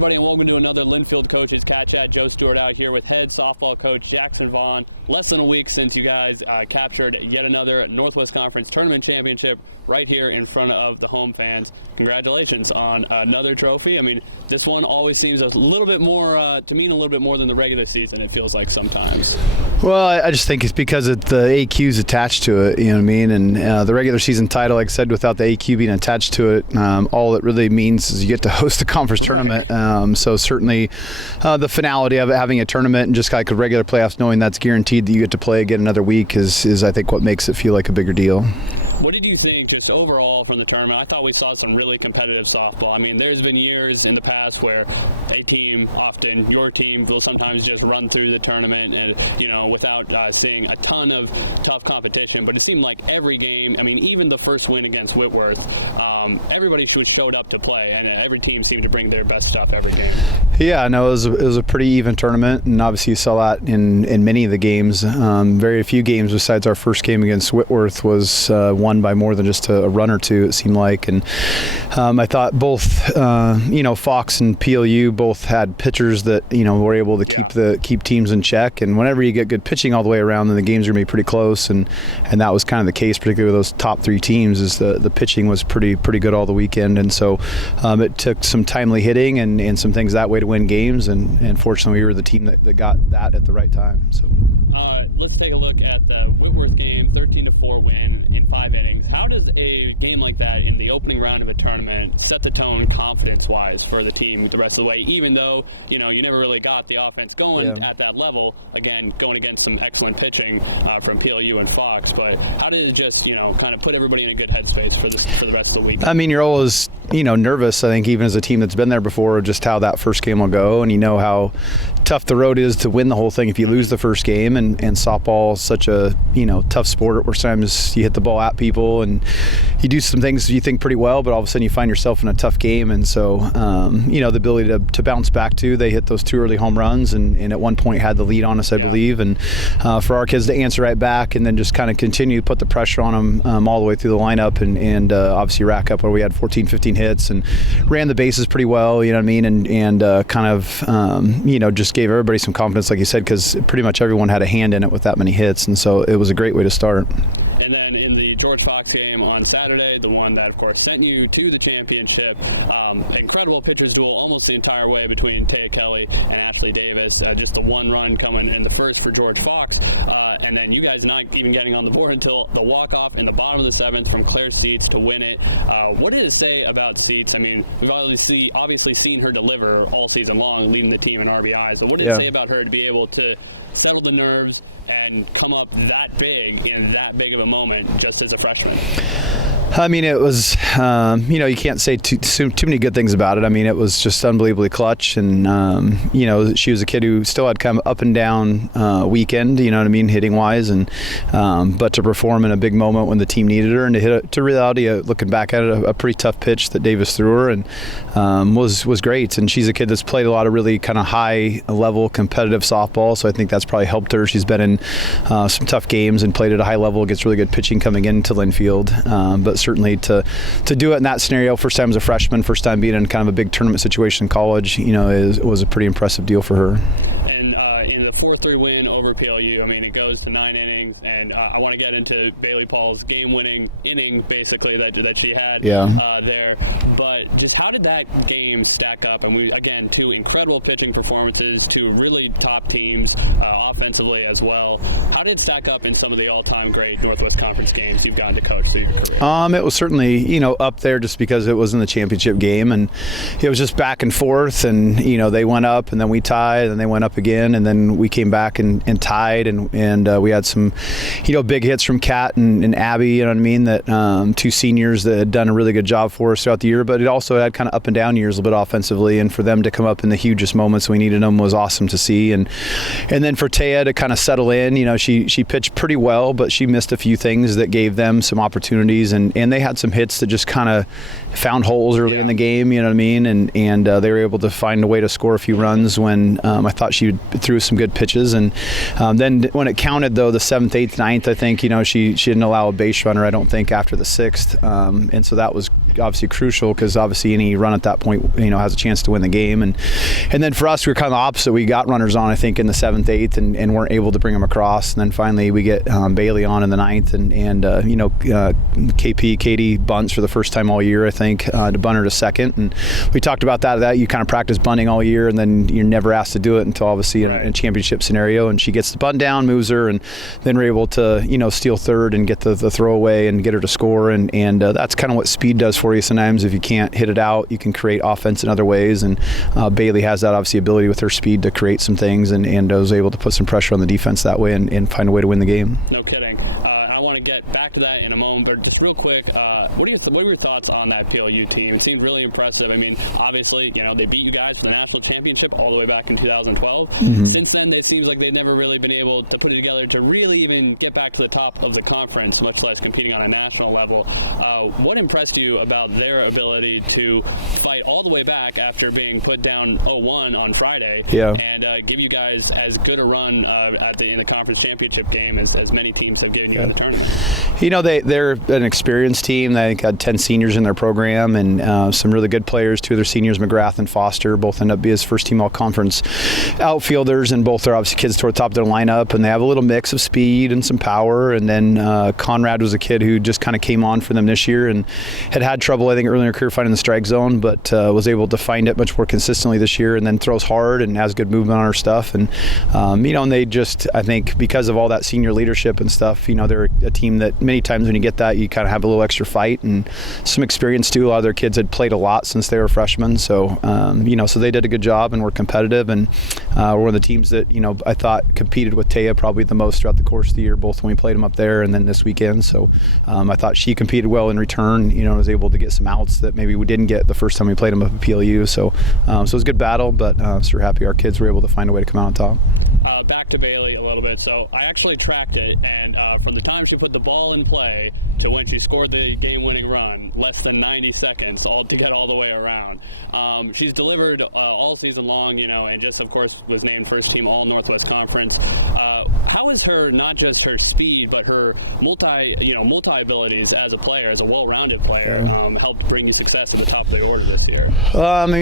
everybody, and welcome to another Linfield Coaches CatChat. Joe Stuart out here with head softball coach Jackson Vaughan. Less than a week since you guys captured yet another Northwest Conference Tournament Championship right here in front of the home fans. Congratulations on another trophy. I mean, this one always seems a little bit more, to mean a little bit more than the regular season, it feels like sometimes. Well, I just think it's because the AQ's attached to it, you know what I mean? And the regular season title, like I said, without the AQ being attached to it, all it really means is you get to host a conference tournament. So certainly the finality of it, having a tournament and just like a regular playoffs, knowing that's guaranteed that you get to play again another week is I think what makes it feel like a bigger deal. What did you think just overall from the tournament? I thought we saw some really competitive softball. I mean, there's been years in the past where a team, often your team, will sometimes just run through the tournament and, you know, without seeing a ton of tough competition. But it seemed like every game, I mean, even the first win against Whitworth, everybody showed up to play, and every team seemed to bring their best stuff every game. Yeah, no, it was a pretty even tournament, and obviously you saw that in many of the games. Very few games besides our first game against Whitworth was won by more than just a run or two, it seemed like. And I thought both, Fox and PLU both had pitchers that, were able to keep teams in check. And whenever you get good pitching all the way around, then the games are going to be pretty close. And that was kind of the case, particularly with those top three teams, is the pitching was pretty good all the weekend. And so it took some timely hitting and some things that way to win games. And fortunately, we were the team that got that at the right time. So let's take a look at the Whitworth game, 13-4 win in 5 innings. How does a game like that in the opening round of a tournament set the tone confidence-wise for the team the rest of the way, even though, you never really got the offense going at that level, again, going against some excellent pitching from PLU and Fox, but how did it just, kind of put everybody in a good headspace for the rest of the week? I mean, you're always, nervous, I think, even as a team that's been there before, just how that first game will go, and how tough the road is to win the whole thing if you lose the first game, and softball is such a, tough sport where sometimes you hit the ball at people and you do some things you think pretty well, but all of a sudden you find yourself in a tough game. And so, the ability to bounce back to, they hit those 2 early home runs and at one point had the lead on us, I believe. And for our kids to answer right back and then just kind of continue to put the pressure on them all the way through the lineup and obviously rack up where we had 14, 15 hits and ran the bases pretty well, you know what I mean? And kind of, just gave everybody some confidence, like you said, because pretty much everyone had a hand in it with that many hits. And so it was a great way to start. And then in the George Fox game on Saturday, the one that, of course, sent you to the championship, incredible pitchers duel almost the entire way between Taya Kelly and Ashley Davis. Just the one run coming in the first for George Fox, and then you guys not even getting on the board until the walk-off in the bottom of the 7th from Claire Seats to win it. What did it say about Seats? I mean, we've obviously seen her deliver all season long, leading the team in RBIs, but what did it say about her to be able to settle the nerves and come up that big in that big of a moment just as a freshman? I mean, it was, you can't say too many good things about it. I mean, it was just unbelievably clutch. And, she was a kid who still had kind of up and down weekend, you know what I mean, hitting wise. And but to perform in a big moment when the team needed her and to hit to reality, looking back at it, a pretty tough pitch that Davis threw her and was great. And she's a kid that's played a lot of really kind of high level competitive softball. So I think that's probably helped her. She's been in some tough games and played at a high level against really good pitching coming into Linfield. But certainly to do it in that scenario, first time as a freshman, first time being in kind of a big tournament situation in college, was a pretty impressive deal for her. And in the 4-3 win over PLU, I mean, it goes to 9 innings, and I want to get into Bailey Paul's game-winning inning, basically, that she had there. But just how did that game stack up? And again, 2 incredible pitching performances, 2 really top teams offensively as well. How did it stack up in some of the all-time great Northwest Conference games you've gotten to coach through your career? It was certainly, up there just because it was in the championship game, and it was just back and forth, and, they went up, and then we tied, and they went up again, and then we came back and tied, and we had some, big hits from Kat and Abby, you know what I mean, that 2 seniors that had done a really good job for us throughout the year, but it also had kind of up and down years a little bit offensively, and for them to come up in the hugest moments we needed them was awesome to see. And then for Taya to kind of settle in, she pitched pretty well, but she missed a few things that gave them some opportunities, and they had some hits that just kind of found holes early in the game, you know what I mean, and they were able to find a way to score a few runs when I thought she threw some good pitches. And then when it counted, though, the 7th, 8th, 9th, I think, she didn't allow a base runner, I don't think, after the 6th, and so that was obviously crucial because obviously any run at that point, has a chance to win the game. And then for us, we were kind of the opposite. We got runners on, I think, in the 7th, 8th, and weren't able to bring them across. And then finally we get Bailey on in the 9th, Katie bunts for the first time all year, I think, to bunt her to second. And we talked about that you kind of practice bunting all year, and then you're never asked to do it until obviously in a championship scenario. And she gets the bunt down, moves her, and then we're able to, steal third and get the throwaway and get her to score. And that's kind of what speed does for you sometimes. If you can't hit it out, you can create offense in other ways. And Bailey has that obviously ability with her speed to create some things, and was able to put some pressure on the defense that way and find a way to win the game. No kidding. I want to get back to that in a moment, but just real quick, what are your thoughts on that PLU team? It seemed really impressive. I mean, obviously, they beat you guys for the national championship all the way back in 2012. Mm-hmm. Since then, it seems like they've never really been able to put it together to really even get back to the top of the conference, much less competing on a national level. What impressed you about their ability to fight all the way back after being put down 0-1 on Friday, and give you guys as good a run in the conference championship game as many teams have given you in the tournament? They're an experienced team. They had 10 seniors in their program, and some really good players. 2 of their seniors, McGrath and Foster, both end up being first-team all-conference outfielders, and both are obviously kids toward the top of their lineup, and they have a little mix of speed and some power. And then Conrad was a kid who just kind of came on for them this year and had trouble, I think, early in her career finding the strike zone, but was able to find it much more consistently this year, and then throws hard and has good movement on her stuff. And, and they just, I think, because of all that senior leadership and stuff, they're a team that many times when you get that, you kind of have a little extra fight and some experience too. A lot of their kids had played a lot since they were freshmen, so so they did a good job and were competitive, and we're one of the teams that I thought competed with Taya probably the most throughout the course of the year, both when we played them up there and then this weekend. So I thought she competed well in return. Was able to get some outs that maybe we didn't get the first time we played them up at PLU. So it was a good battle, but so we're happy our kids were able to find a way to come out on top. Back to Bailey a little bit. So I actually tracked it, and from the time she put the ball in play to when she scored the game-winning run, less than 90 seconds to get all the way around. She's delivered all season long, and just, of course, was named first team All-Northwest Conference. How is her, not just her speed, but her multi-abilities as a player, as a well-rounded player, helped bring you success at the top of the order this year?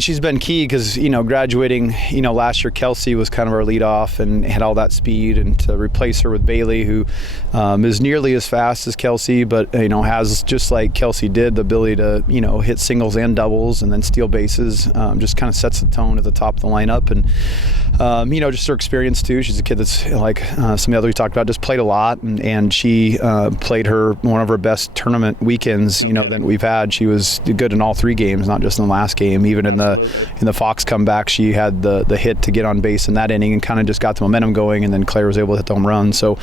She's been key because, graduating, last year Kelsey was kind of our leadoff and had all that speed, and to replace her with Bailey, who is nearly as fast as Kelsey, but, has, just like Kelsey did, the ability to, hit singles and doubles and then steal bases, just kind of sets the tone at the top of the lineup. And, just her experience too. She's a kid that's like some of the others we talked about, just played a lot, and she played one of her best tournament weekends, that we've had. She was good in all 3 games, not just in the last game. Even in the Fox comeback, she had the hit to get on base in that inning and kind of just got the momentum going, and then Claire was able to hit the home run. So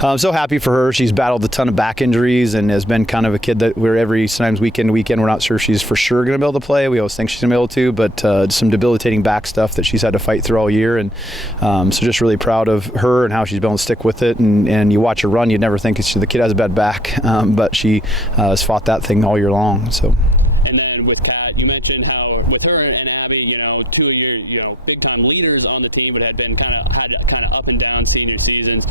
I'm so happy for her. She's battled a ton of back injuries and has been kind of a kid that sometimes weekend to weekend, we're not sure she's for sure going to be able to play. We always think she's going to be able to, but some debilitating back stuff that she's had to fight through all year. And so just really proud of her and how she's been able to stick with it. And you watch her run, you'd never think the kid has a bad back, but she has fought that thing all year long. So. And then with Kat, you mentioned how with her and Abby, 2 of your big-time leaders on the team, but had kind of up and down senior seasons,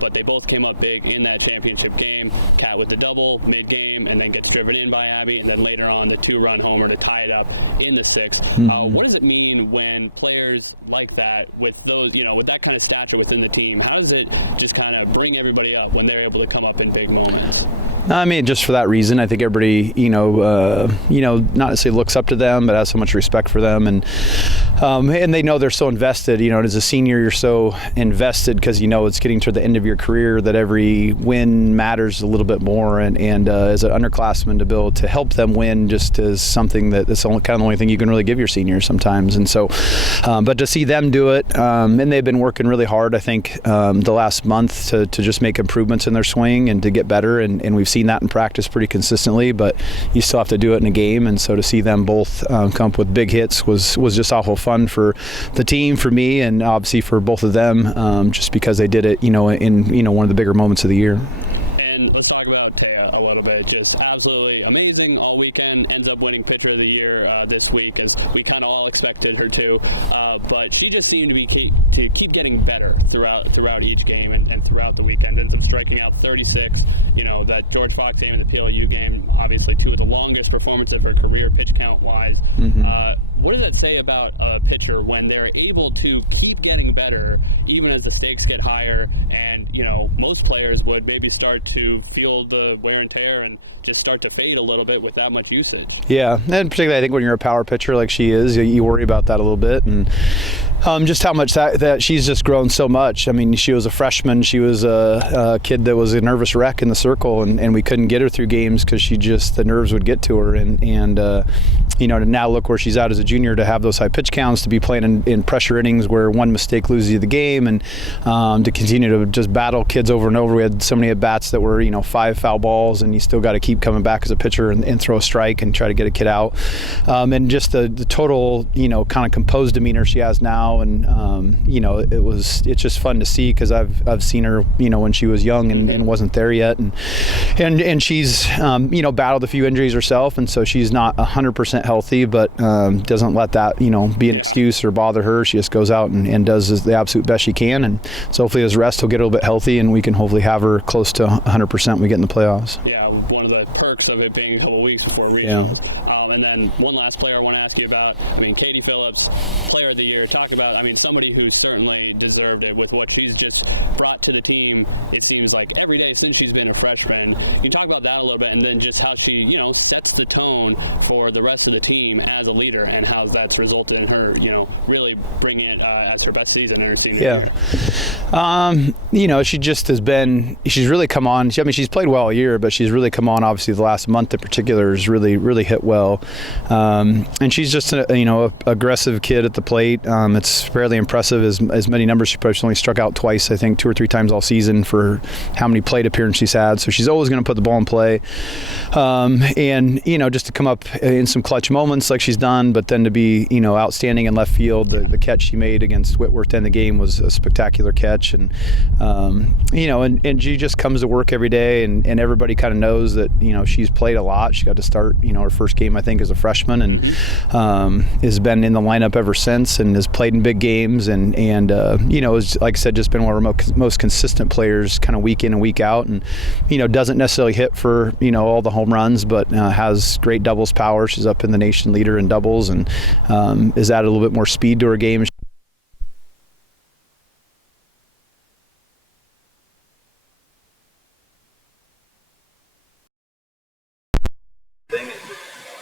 but they both came up big in that championship game. Kat with the double mid-game, and then gets driven in by Abby, and then later on the 2-run homer to tie it up in the 6th. Mm-hmm. What does it mean when players like that, with those, with that kind of stature within the team, how does it just kind of bring everybody up when they're able to come up in big moments? Just for that reason, I think everybody, not necessarily looks up to them, but has so much respect for them, and they know they're so invested. And as a senior, you're so invested because it's getting to the end of your career that every win matters a little bit more. And as an underclassman, to be able to help them win just is something that's kind of the only thing you can really give your seniors sometimes. And so, but to see them do it, and they've been working really hard, I think, the last month to just make improvements in their swing and to get better. And we've seen that in practice pretty consistently, but you still have to do it in a game. And so to see them both come up with big hits was just awful fun for the team, for me, and obviously for both of them, just because they did it, in one of the bigger moments of the year. And let's talk about Taya a little bit. Just absolutely absolutely amazing all weekend, ends up winning Pitcher of the Year this week, as we kind of all expected her to. But she just seemed to keep getting better throughout each game and throughout the weekend. Ends up striking out 36. That George Fox game and the PLU game, obviously two of the longest performances of her career, pitch count wise. What does that say about a pitcher when they're able to keep getting better, even as the stakes get higher? And most players would maybe start to feel the wear and tear and just start to fade a little bit with that much usage. Yeah, and particularly I think when you're a power pitcher like she is, you worry about that a little bit, and just how much that she's just grown so much. I mean, she was a freshman. She was a kid that was a nervous wreck in the circle, and we couldn't get her through games because the nerves would get to her. And to now look where she's at as a junior, to have those high pitch counts, to be playing in pressure innings where one mistake loses you the game, and to continue to just battle kids over and over. We had so many at bats that were 5 foul balls, and you still got to keep coming back as a pitcher and throw a strike and try to get a kid out. And just the total kind of composed demeanor she has now, and it's just fun to see because I've seen her when she was young and wasn't there yet, and she's battled a few injuries herself, and so she's not 100% healthy, but doesn't let that be an excuse or bother her. She just goes out and does the absolute best she can, and so hopefully as rest will get a little bit healthy, and we can hopefully have her close to 100% when we get in the playoffs. Yeah, one of the perks of it being a couple weeks before regionals. Yeah. And then one last player I want to ask you about. Katie Phillips, Player of the Year. Talk about, somebody who certainly deserved it with what she's just brought to the team, it seems like, every day since she's been a freshman. Can you talk about that a little bit, and then just how she, sets the tone for the rest of the team as a leader, and how that's resulted in her, really bringing it as her best season in her senior year? She just she's really come on. She's played well all year, but she's really come on, obviously, the last month in particular has really, really hit well. And she's just a aggressive kid at the plate. It's fairly impressive as many numbers. She probably only struck out twice, I think 2 or 3 times all season for how many plate appearances she's had. So she's always going to put the ball in play. And just to come up in some clutch moments like she's done, but then to be outstanding in left field. The catch she made against Whitworth to end the game was a spectacular catch, and and she just comes to work every day, and everybody kind of knows that she's played a lot. She got to start her first game I think as a freshman, and has been in the lineup ever since, and has played in big games, and is, like I said, just been one of our most consistent players, kind of week in and week out, and doesn't necessarily hit for all the home runs, but has great doubles power. She's up in the nation leader in doubles, and has added a little bit more speed to her game.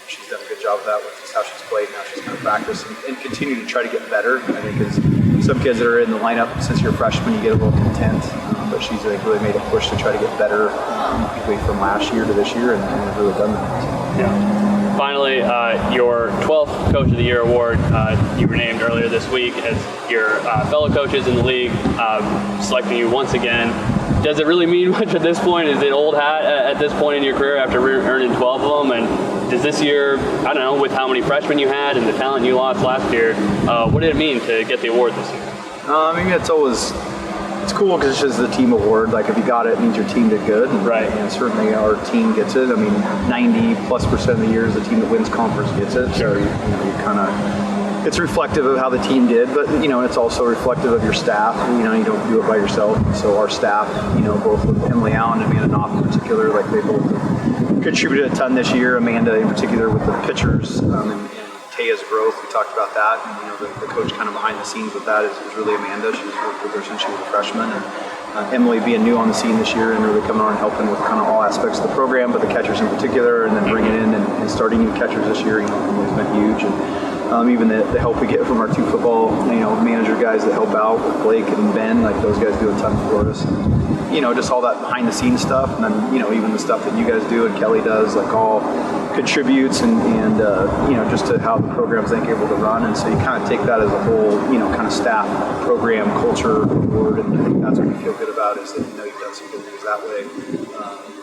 She's done a good job of that with just how she's played. Now she's going to practice and continue to try to get better. I think as some kids that are in the lineup since you're a freshman, you get a little content, but she's really made a push to try to get better, particularly from last year to this year, and has really done that. Yeah. Finally, your 12th Coach of the Year award, you were named earlier this week as your fellow coaches in the league selecting you once again. Does it really mean much at this point? Is it old hat at this point in your career after earning 12 of them? And does this year, I don't know, with how many freshmen you had and the talent you lost last year, what did it mean to get the award this year? It's cool because it's just the team award. Like if you got it, it means your team did good. Right. And certainly our team gets it. 90+% of the years the team that wins conference gets it. Sure. So you kind of, it's reflective of how the team did, but it's also reflective of your staff. You don't do it by yourself. So our staff, both with Emily Allen and Amanda Knopf in particular, like they both contributed a ton this year. Amanda in particular with the pitchers and Taya's growth, we talked about that, and the coach kind of behind the scenes with that is really Amanda. She's worked with her since she was a freshman, and Emily being new on the scene this year and really coming on and helping with kind of all aspects of the program, but the catchers in particular, and then bringing in and starting new catchers this year, Emily's been huge. And even the help we get from our 2 football, manager guys that help out with Blake and Ben, like those guys do a ton for us. Just all that behind the scenes stuff, and then even the stuff that you guys do and Kelly does, like all contributes and just to how the program's able to run. And so you kind of take that as a whole, kind of staff program culture award, and I think that's what you feel good about, is that you've done some good things that way.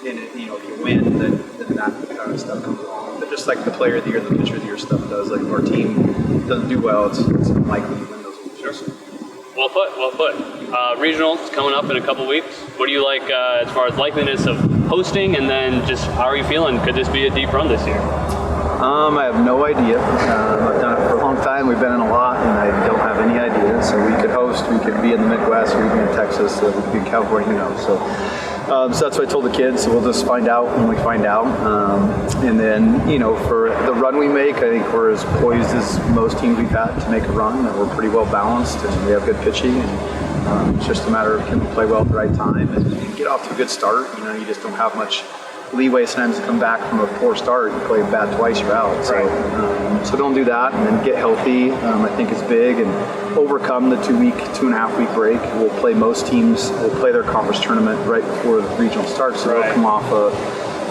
And if you win, then that kind of stuff comes along. But just like the Player of the Year and the Pitcher of the Year stuff does, like if our team doesn't do well, it's unlikely to win those awards. Well put, well put. Regionals coming up in a couple weeks. What do you like as far as likeliness of hosting, and then just how are you feeling? Could this be a deep run this year? I have no idea. I've done it for a long time. We've been in a lot, and I don't have any idea. So we could host, we could be in the Midwest, we could be in Texas, we could be in California, who knows. So that's what I told the kids. So we'll just find out when we find out. And then, for the run we make, I think we're as poised as most teams we've had to make a run. And we're pretty well balanced, and we have good pitching. And it's just a matter of can we play well at the right time and get off to a good start. You just don't have much leeway sometimes to come back from a poor start. You play bad twice, you're out. So, so don't do that, and then get healthy. I think is big, and overcome the 2.5 week break. We'll play most teams. Will play their conference tournament right before the regional starts, so they'll come off a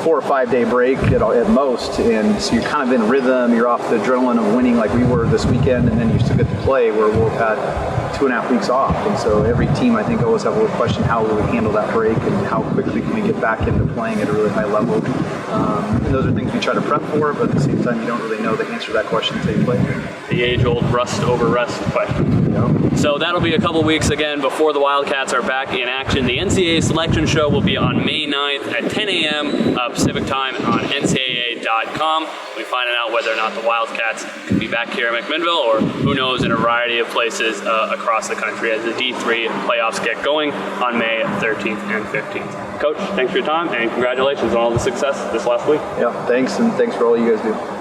4 or 5 day break at most, and so you're kind of in rhythm. You're off the adrenaline of winning like we were this weekend, and then you still get to play where we'll have had 2.5 weeks off. And so every team, I think, always have a question: how will we handle that break, and how quickly can we get back into playing at a really high level? And those are things we try to prep for, but at the same time, you don't really know the answer to that question until you play. The age-old rust over rest question. Yeah. So that'll be a couple weeks again before the Wildcats are back in action. The NCAA Selection Show will be on May 9th at 10 a.m. Pacific time on NCAA.com. We'll be finding out whether or not the Wildcats can be back here in McMinnville, or who knows, in a variety of places across the country as the D3 playoffs get going on May 13th and 15th. Coach, thanks for your time, and congratulations on all the success this last week. Yeah, thanks, and thanks for all you guys do.